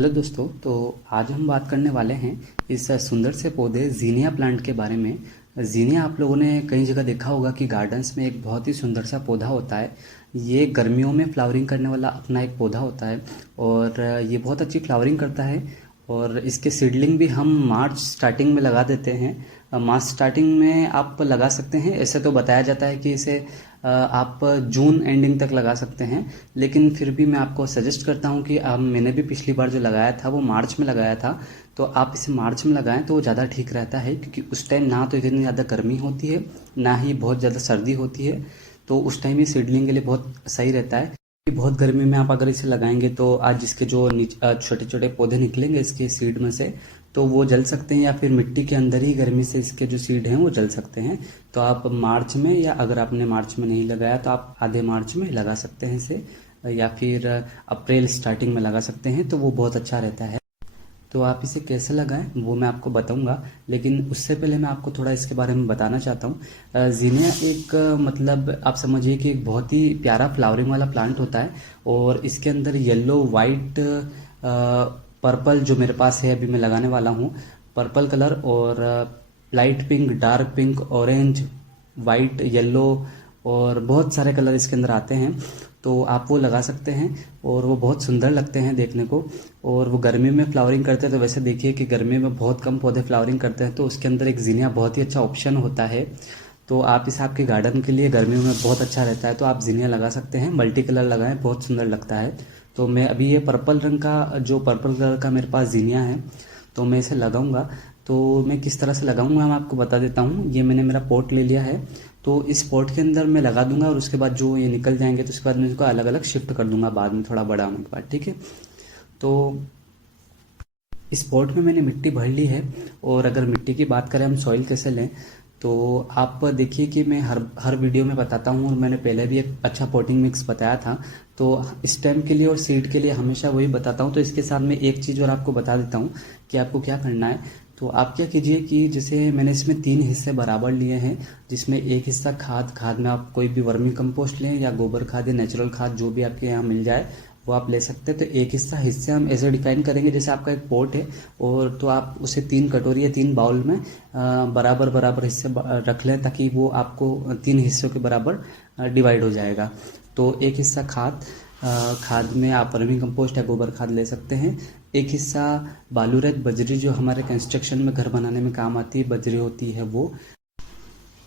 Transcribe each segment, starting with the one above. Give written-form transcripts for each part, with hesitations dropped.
Hello दोस्तों। तो आज हम बात करने वाले हैं इस सुंदर से पौधे जीनिया प्लांट के बारे में। जीनिया आप लोगों ने कई जगह देखा होगा कि गार्डन्स में एक बहुत ही सुंदर सा पौधा होता है। ये गर्मियों में फ्लावरिंग करने वाला अपना एक पौधा होता है और ये बहुत अच्छी फ्लावरिंग करता है। और इसके सीडलिंग भी हम मार्च स्टार्टिंग में लगा देते हैं। मार्च स्टार्टिंग में आप लगा सकते हैं। ऐसे तो बताया जाता है कि इसे आप जून एंडिंग तक लगा सकते हैं, लेकिन फिर भी मैं आपको सजेस्ट करता हूँ कि मैंने भी पिछली बार जो लगाया था वो मार्च में लगाया था। तो आप इसे मार्च में लगाएं तो वो ज़्यादा ठीक रहता है, क्योंकि उस टाइम ना तो इतनी ज़्यादा गर्मी होती है ना ही बहुत ज़्यादा सर्दी होती है। तो उस टाइम ये सीडलिंग के लिए बहुत सही रहता है। कि बहुत गर्मी में आप अगर इसे लगाएंगे तो आज इसके जो छोटे छोटे पौधे निकलेंगे इसके सीड में से, तो वो जल सकते हैं, या फिर मिट्टी के अंदर ही गर्मी से इसके जो सीड हैं वो जल सकते हैं। तो आप मार्च में, या अगर आपने मार्च में नहीं लगाया तो आप आधे मार्च में लगा सकते हैं इसे, या फिर अप्रैल स्टार्टिंग में लगा सकते हैं, तो वो बहुत अच्छा रहता है। तो आप इसे कैसे लगाएं वो मैं आपको बताऊंगा, लेकिन उससे पहले मैं आपको थोड़ा इसके बारे में बताना चाहता हूँ। जीनिया एक मतलब आप समझिए कि एक बहुत ही प्यारा फ्लावरिंग वाला प्लांट होता है। और इसके अंदर येलो, वाइट, पर्पल जो मेरे पास है, अभी मैं लगाने वाला हूँ, पर्पल कलर, और light pink, dark pink, orange, white, yellow, और बहुत सारे कलर इसके अंदर आते हैं। तो आप वो लगा सकते हैं और वो बहुत सुंदर लगते हैं देखने को। और वो गर्मी में फ्लावरिंग करते हैं, तो वैसे देखिए कि गर्मी में बहुत कम पौधे फ्लावरिंग करते हैं, तो उसके अंदर एक जीनिया बहुत ही अच्छा ऑप्शन होता है। तो आप इसे आपके गार्डन के लिए गर्मियों में बहुत अच्छा रहता है, तो आप जीनिया लगा सकते हैं। मल्टी कलर लगाएं, बहुत सुंदर लगता है। तो मैं अभी ये पर्पल रंग का, जो पर्पल कलर का मेरे पास जीनिया है, तो मैं इसे लगाऊंगा। तो मैं किस तरह से लगाऊंगा मैं आपको बता देता हूँ। ये मैंने मेरा पॉट ले लिया है, तो इस पॉट के अंदर मैं लगा दूंगा, और उसके बाद जो ये निकल जाएंगे तो उसके बाद मैं इसको अलग अलग शिफ्ट कर दूंगा बाद में, थोड़ा बड़ा होने के बाद। ठीक है। तो इस पॉट में मैंने मिट्टी भर ली है। और अगर मिट्टी की बात करें हम सॉइल कैसे लें, तो आप देखिए कि मैं हर हर वीडियो में बताता हूँ, और मैंने पहले भी एक अच्छा पॉटिंग मिक्स बताया था। तो स्टेम के लिए और सीड के लिए हमेशा वही बताता हूँ। तो इसके साथ में एक चीज़ और आपको बता देता हूँ कि आपको क्या करना है। तो आप क्या कीजिए कि जैसे मैंने इसमें 3 हिस्से बराबर लिए हैं, जिसमें एक हिस्सा खाद में आप कोई भी वर्मी कंपोस्ट लें, या गोबर खाद, या नेचुरल खाद, जो भी आपके यहाँ मिल जाए वो आप ले सकते हैं। तो एक हिस्से हम ऐसे डिफाइन करेंगे, जैसे आपका एक पॉट है, और तो आप उसे 3 कटोरी या 3 बाउल में बराबर बराबर हिस्से रख लें, ताकि वो आपको 3 हिस्सों के बराबर डिवाइड हो जाएगा। तो एक हिस्सा खाद में आप वर्मी कंपोस्ट या गोबर खाद ले सकते हैं। एक हिस्सा बालू रेत, बजरी, जो हमारे कंस्ट्रक्शन में घर बनाने में काम आती है, बजरी होती है वो।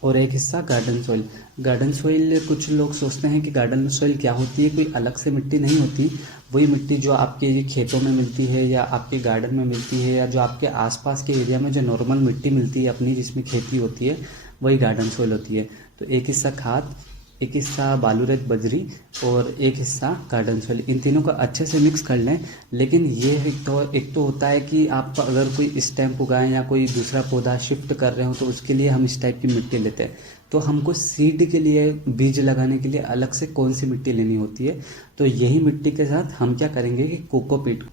और एक हिस्सा गार्डन सॉइल। गार्डन सॉइल, कुछ लोग सोचते हैं कि गार्डन सॉइल क्या होती है, कोई अलग से मिट्टी नहीं होती। वही मिट्टी जो आपके खेतों में मिलती है, या आपके गार्डन में मिलती है, या जो आपके आसपास के एरिया में जो नॉर्मल मिट्टी मिलती है अपनी, जिसमें खेती होती है, वही गार्डन सॉइल होती है। तो एक हिस्सा खाद, एक हिस्सा बालू रेत, बजरी, और एक हिस्सा गार्डन सॉइल, इन तीनों को अच्छे से मिक्स कर लें। लेकिन ये एक तो होता है कि आप अगर कोई स्टेम उगाएं या कोई दूसरा पौधा शिफ्ट कर रहे हो, तो उसके लिए हम इस टाइप की मिट्टी लेते हैं। तो हमको सीड के लिए, बीज लगाने के लिए अलग से कौन सी मिट्टी लेनी होती है, तो यही मिट्टी के साथ हम क्या करेंगे कि कोकोपीट।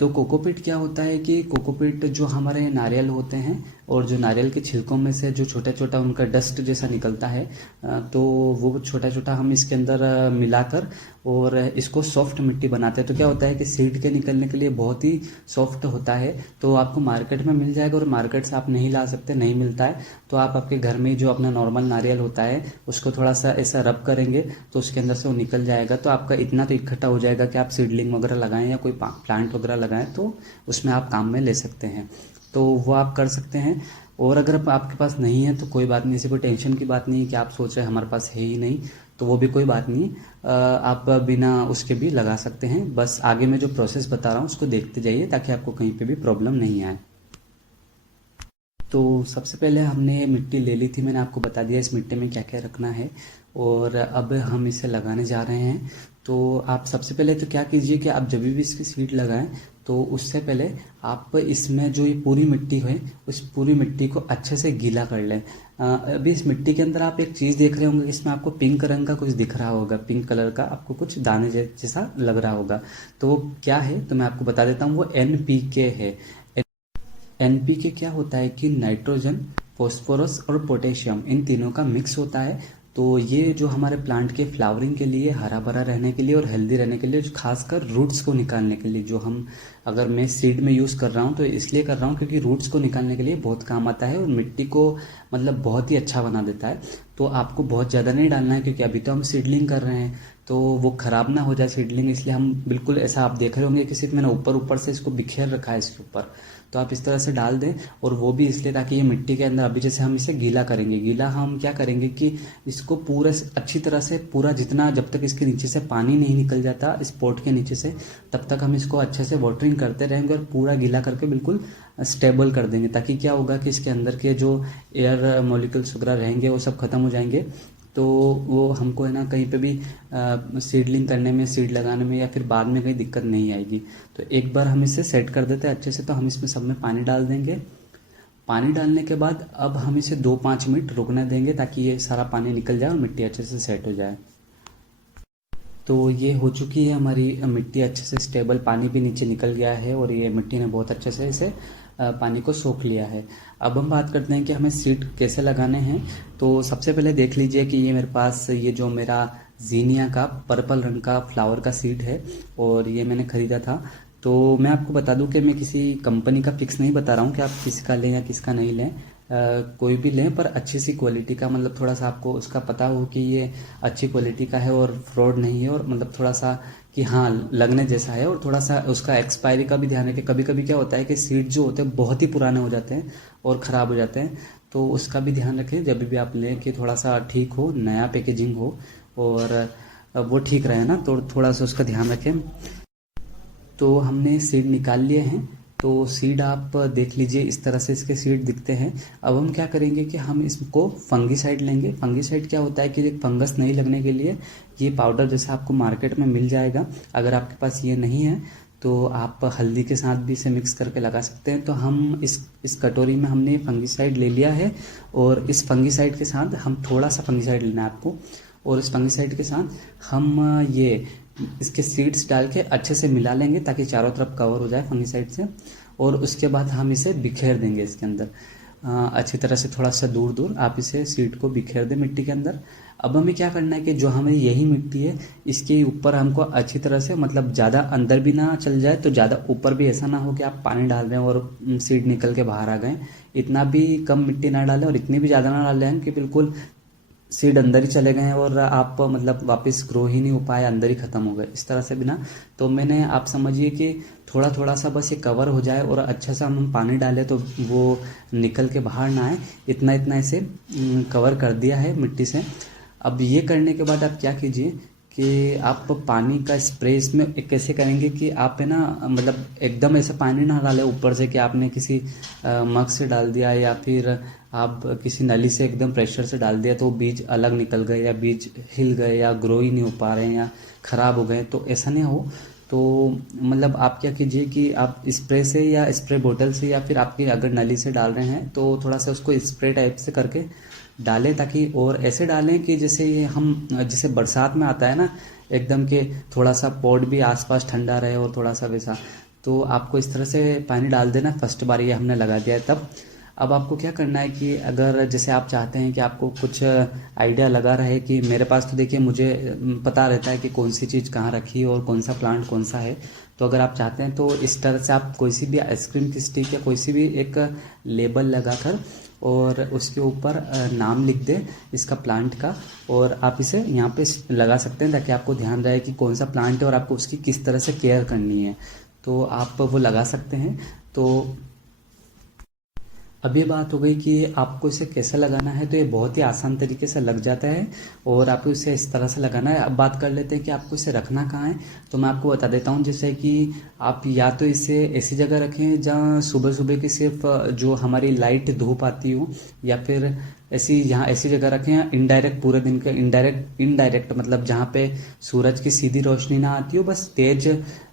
तो कोकोपीट क्या होता है कि कोकोपीट जो हमारे नारियल होते हैं, और जो नारियल के छिलकों में से जो छोटा छोटा उनका डस्ट जैसा निकलता है, तो वो छोटा छोटा हम इसके अंदर मिलाकर और इसको सॉफ्ट मिट्टी बनाते हैं। तो क्या होता है कि सीड के निकलने के लिए बहुत ही सॉफ्ट होता है। तो आपको मार्केट में मिल जाएगा, और मार्केट से आप नहीं ला सकते, नहीं मिलता है, तो आप आपके घर में जो अपना नॉर्मल नारियल होता है उसको थोड़ा सा ऐसा रब करेंगे, तो उसके अंदर से वो निकल जाएगा। तो आपका इतना तो इकट्ठा हो जाएगा कि आप सीडलिंग वगैरह लगाएं या कोई प्लांट वगैरह लगाएं, तो उसमें आप काम में ले सकते हैं। तो वो आप कर सकते हैं। और अगर आपके पास नहीं है तो कोई बात नहीं, ऐसी कोई टेंशन की बात नहीं है कि आप सोच रहे हैं हमारे पास है ही नहीं, तो वो भी कोई बात नहीं। आप बिना उसके भी लगा सकते हैं। बस आगे मैं जो प्रोसेस बता रहा हूँ उसको देखते जाइए, ताकि आपको कहीं पे भी प्रॉब्लम नहीं आए। तो सबसे पहले हमने मिट्टी ले ली थी, मैंने आपको बता दिया इस मिट्टी में क्या क्या रखना है, और अब हम इसे लगाने जा रहे हैं। तो आप सबसे पहले तो क्या कीजिए कि आप जब भी इसकी सीड लगाएं, तो उससे पहले आप इसमें जो ये पूरी मिट्टी है, उस पूरी मिट्टी को अच्छे से गीला कर लें। अभी इस मिट्टी के अंदर आप एक चीज़ देख रहे होंगे, इसमें आपको पिंक रंग का कुछ दिख रहा होगा, पिंक कलर का आपको कुछ दाने जैसा लग रहा होगा। तो वो क्या है, तो मैं आपको बता देता हूँ, वो NPK है। NPK क्या होता है कि नाइट्रोजन, फॉस्फोरस और पोटेशियम, इन तीनों का मिक्स होता है। तो ये जो हमारे प्लांट के फ्लावरिंग के लिए, हरा भरा रहने के लिए और हेल्दी रहने के लिए, जो खासकर रूट्स को निकालने के लिए, जो हम अगर मैं सीड में यूज़ कर रहा हूँ तो इसलिए कर रहा हूँ क्योंकि रूट्स को निकालने के लिए बहुत काम आता है और मिट्टी को मतलब बहुत ही अच्छा बना देता है। तो आपको बहुत ज़्यादा नहीं डालना है क्योंकि अभी तो हम सीडलिंग कर रहे हैं, तो वो ख़राब ना हो जाए सीडलिंग, इसलिए हम बिल्कुल ऐसा, आप देख रहे होंगे कि सिर्फ मैंने ऊपर ऊपर से इसको बिखेर रखा है इसके ऊपर। तो आप इस तरह से डाल दें, और वो भी इसलिए ताकि ये मिट्टी के अंदर, अभी जैसे हम इसे गीला करेंगे, गीला हम क्या करेंगे कि इसको पूरा अच्छी तरह से, पूरा जितना, जब तक इसके नीचे से पानी नहीं निकल जाता इस पॉट के नीचे से, तब तक हम इसको अच्छे से वाटरिंग करते रहेंगे और पूरा गीला करके बिल्कुल स्टेबल कर देंगे। ताकि क्या होगा कि इसके अंदर के जो एयर मॉलिक्यूल्स वगैरह रहेंगे वो सब खत्म हो जाएंगे, तो वो हमको है ना कहीं पे भी सीडलिंग करने में, सीड लगाने में या फिर बाद में कहीं दिक्कत नहीं आएगी। तो एक बार हम इसे सेट कर देते हैं अच्छे से, तो हम इसमें सब में पानी डाल देंगे। पानी डालने के बाद अब हम इसे 2-5 मिनट रुकने देंगे ताकि ये सारा पानी निकल जाए और मिट्टी अच्छे से सेट हो जाए। तो ये हो चुकी है हमारी मिट्टी अच्छे से स्टेबल, पानी भी नीचे निकल गया है और ये मिट्टी ने बहुत अच्छे से इसे पानी को सोख लिया है। अब हम बात करते हैं कि हमें सीड कैसे लगाने हैं। तो सबसे पहले देख लीजिए कि ये मेरे पास, ये जो मेरा जीनिया का पर्पल रंग का फ्लावर का सीड है और ये मैंने ख़रीदा था। तो मैं आपको बता दूं कि मैं किसी कंपनी का फिक्स नहीं बता रहा हूँ कि आप किसका लें या किसका नहीं लें। कोई भी लें पर अच्छी सी क्वालिटी का, मतलब थोड़ा सा आपको उसका पता हो कि ये अच्छी क्वालिटी का है और फ्रॉड नहीं है, और मतलब थोड़ा सा कि हाँ लगने जैसा है, और थोड़ा सा उसका एक्सपायरी का भी ध्यान रखें। कभी कभी क्या होता है कि सीड जो होते हैं बहुत ही पुराने हो जाते हैं और ख़राब हो जाते हैं, तो उसका भी ध्यान रखें जब भी आप लें कि थोड़ा सा ठीक हो, नया पैकेजिंग हो और वो ठीक रहे ना, तो थोड़ा सा उसका ध्यान रखें। तो हमने सीड निकाल लिए हैं। तो सीड आप देख लीजिए, इस तरह से इसके सीड दिखते हैं। अब हम क्या करेंगे कि हम इसको फंगीसाइड लेंगे। फंगीसाइड क्या होता है कि फंगस नहीं लगने के लिए ये पाउडर जैसा आपको मार्केट में मिल जाएगा। अगर आपके पास ये नहीं है तो आप हल्दी के साथ भी इसे मिक्स करके लगा सकते हैं। तो हम इस कटोरी में हमने फंगीसाइड ले लिया है, और इस फंगीसाइड के साथ हम थोड़ा सा फंगीसाइड लेना है आपको, और इस फंगीसाइड के साथ हम ये इसके सीड्स डाल के अच्छे से मिला लेंगे ताकि चारों तरफ कवर हो जाए फंगीसाइड से। और उसके बाद हम इसे बिखेर देंगे इसके अंदर अच्छी तरह से, थोड़ा सा दूर दूर आप इसे सीड को बिखेर दें मिट्टी के अंदर। अब हमें क्या करना है कि जो हमें यही मिट्टी है इसके ऊपर हमको अच्छी तरह से, मतलब ज़्यादा अंदर भी ना चल जाए तो ज़्यादा ऊपर भी ऐसा ना हो कि आप पानी डाल रहे हैं और सीड निकल के बाहर आ गए। इतना भी कम मिट्टी ना डालें और इतनी भी ज़्यादा ना डालें कि बिल्कुल सीड अंदर ही चले गए और आप मतलब वापस ग्रो ही नहीं हो पाए, अंदर ही ख़त्म हो गए, इस तरह से भी ना। तो मैंने, आप समझिए कि थोड़ा थोड़ा सा बस ये कवर हो जाए और अच्छा सा हम पानी डालें तो वो निकल के बाहर ना आए, इतना इतना इसे कवर कर दिया है मिट्टी से। अब ये करने के बाद आप क्या कीजिए कि आप पानी का स्प्रे इसमें कैसे करेंगे कि आप है ना, मतलब एकदम ऐसे पानी ना डालें ऊपर से कि आपने किसी मग से डाल दिया या फिर आप किसी नली से एकदम प्रेशर से डाल दिया तो बीज अलग निकल गए या बीज हिल गए या ग्रो ही नहीं हो पा रहे हैं या ख़राब हो गए, तो ऐसा नहीं हो। तो मतलब आप क्या कीजिए कि आप स्प्रे से या स्प्रे बोतल से या फिर आपकी अगर नली से डाल रहे हैं तो थोड़ा सा उसको स्प्रे टाइप से करके डालें, ताकि, और ऐसे डालें कि जैसे ये हम, जैसे बरसात में आता है ना एकदम के, थोड़ा सा पॉट भी आसपास ठंडा रहे और थोड़ा सा वैसा, तो आपको इस तरह से पानी डाल देना। फर्स्ट बार ये हमने लगा दिया है तब। अब आपको क्या करना है कि अगर जैसे आप चाहते हैं कि आपको कुछ आइडिया लगा रहे कि मेरे पास तो देखिए मुझे पता रहता है कि कौन सी चीज़ कहाँ रखी है और कौन सा प्लांट कौन सा है, तो अगर आप चाहते हैं तो इस तरह से आप कोई सी भी आइसक्रीम की स्टिक या कोई सी भी एक लेबल लगाकर और उसके ऊपर नाम लिख दें इसका प्लांट का, और आप इसे यहाँ पे लगा सकते हैं ताकि आपको ध्यान रहे कि कौन सा प्लांट है और आपको उसकी किस तरह से केयर करनी है, तो आप वो लगा सकते हैं। तो अब ये बात हो गई कि आपको इसे कैसे लगाना है, तो ये बहुत ही आसान तरीके से लग जाता है और आपको इसे इस तरह से लगाना है। अब बात कर लेते हैं कि आपको इसे रखना कहाँ है, तो मैं आपको बता देता हूँ। जैसे कि आप या तो इसे ऐसी जगह रखें जहाँ सुबह सुबह की सिर्फ जो हमारी लाइट धूप आती हो, या फिर यहाँ ऐसी जगह रखें इनडायरेक्ट पूरे दिन के, इनडायरेक्ट मतलब जहाँ पे सूरज की सीधी रोशनी ना आती हो, बस तेज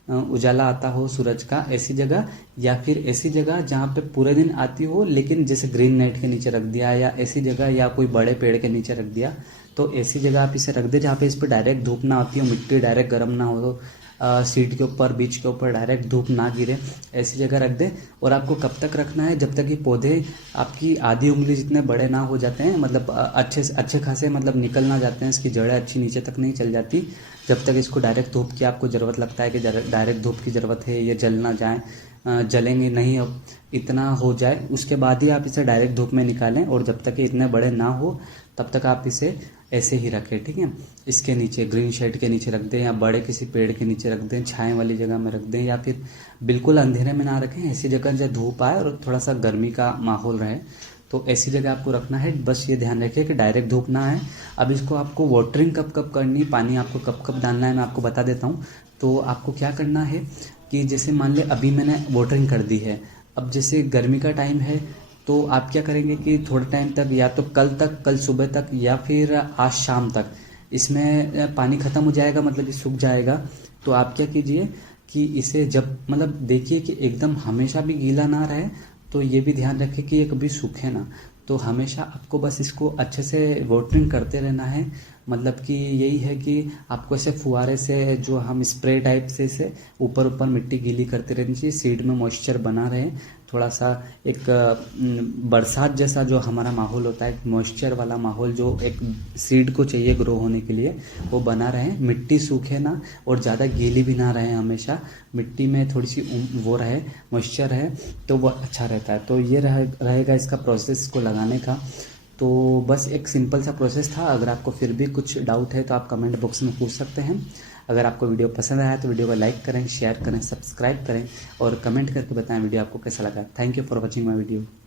उजाला आता हो सूरज का, ऐसी जगह। या फिर ऐसी जगह जहाँ पे पूरे दिन आती हो लेकिन जैसे ग्रीन नेट के नीचे रख दिया, या ऐसी जगह या कोई बड़े पेड़ के नीचे रख दिया, तो ऐसी जगह आप इसे रख दे जहाँ पे इस पर डायरेक्ट धूप ना आती हो, मिट्टी डायरेक्ट गर्म ना हो, सीट के ऊपर, बीज के ऊपर डायरेक्ट धूप ना गिरे ऐसी जगह रख दें। और आपको कब तक रखना है, जब तक ये पौधे आपकी आधी उंगली जितने बड़े ना हो जाते हैं, मतलब अच्छे खासे मतलब निकल ना जाते हैं, इसकी जड़ें अच्छी नीचे तक नहीं चल जाती, जब तक इसको डायरेक्ट धूप की आपको ज़रूरत लगता है कि डायरेक्ट धूप की ज़रूरत है, ये जल ना जाए, जलेंगे नहीं, अब इतना हो जाए उसके बाद ही आप इसे डायरेक्ट धूप में निकालें। और जब तक ये इतने बड़े ना हो तब तक आप इसे ऐसे ही रखें, ठीक है। इसके नीचे ग्रीन शेड के नीचे रख दें, या बड़े किसी पेड़ के नीचे रख दें, छाए वाली जगह में रख दें, या फिर बिल्कुल अंधेरे में ना रखें, ऐसी जगह जहाँ धूप आए और थोड़ा सा गर्मी का माहौल रहे, तो ऐसी जगह आपको रखना है। बस ये ध्यान रखिए कि डायरेक्ट धूप ना आए। अब इसको आपको वाटरिंग कब कब करनी, पानी आपको कब कब डालना है, मैं आपको बता देता हूँ। तो आपको क्या करना है कि जैसे मान ले अभी मैंने वाटरिंग कर दी है, अब जैसे गर्मी का टाइम है तो आप क्या करेंगे कि थोड़े टाइम तक, या तो कल सुबह तक, या फिर आज शाम तक इसमें पानी ख़त्म हो जाएगा, मतलब ये सूख जाएगा। तो आप क्या कीजिए कि इसे जब मतलब देखिए कि एकदम हमेशा भी गीला ना रहे, तो ये भी ध्यान रखें कि ये कभी सूखे ना। तो हमेशा आपको बस इसको अच्छे से वाटरिंग करते रहना है, मतलब कि यही है कि आपको ऐसे फुहारे से, जो हम स्प्रे टाइप से इसे ऊपर ऊपर मिट्टी गीली करते रहनी चाहिए, सीड में मॉइस्चर बना रहे, थोड़ा सा एक बरसात जैसा जो हमारा माहौल होता है, मॉइस्चर वाला माहौल जो एक सीड को चाहिए ग्रो होने के लिए, वो बना रहे, मिट्टी सूखे ना और ज़्यादा गीली भी ना रहे, हमेशा मिट्टी में थोड़ी सी वो रहे, मॉइस्चर है, तो वो अच्छा रहता है। तो ये रहेगा इसका प्रोसेस को लगाने का। तो बस एक सिंपल सा प्रोसेस था। अगर आपको फिर भी कुछ डाउट है तो आप कमेंट बॉक्स में पूछ सकते हैं। अगर आपको वीडियो पसंद आया तो वीडियो को लाइक करें, शेयर करें, सब्सक्राइब करें और कमेंट करके बताएं वीडियो आपको कैसा लगा। Thank you for watching my video.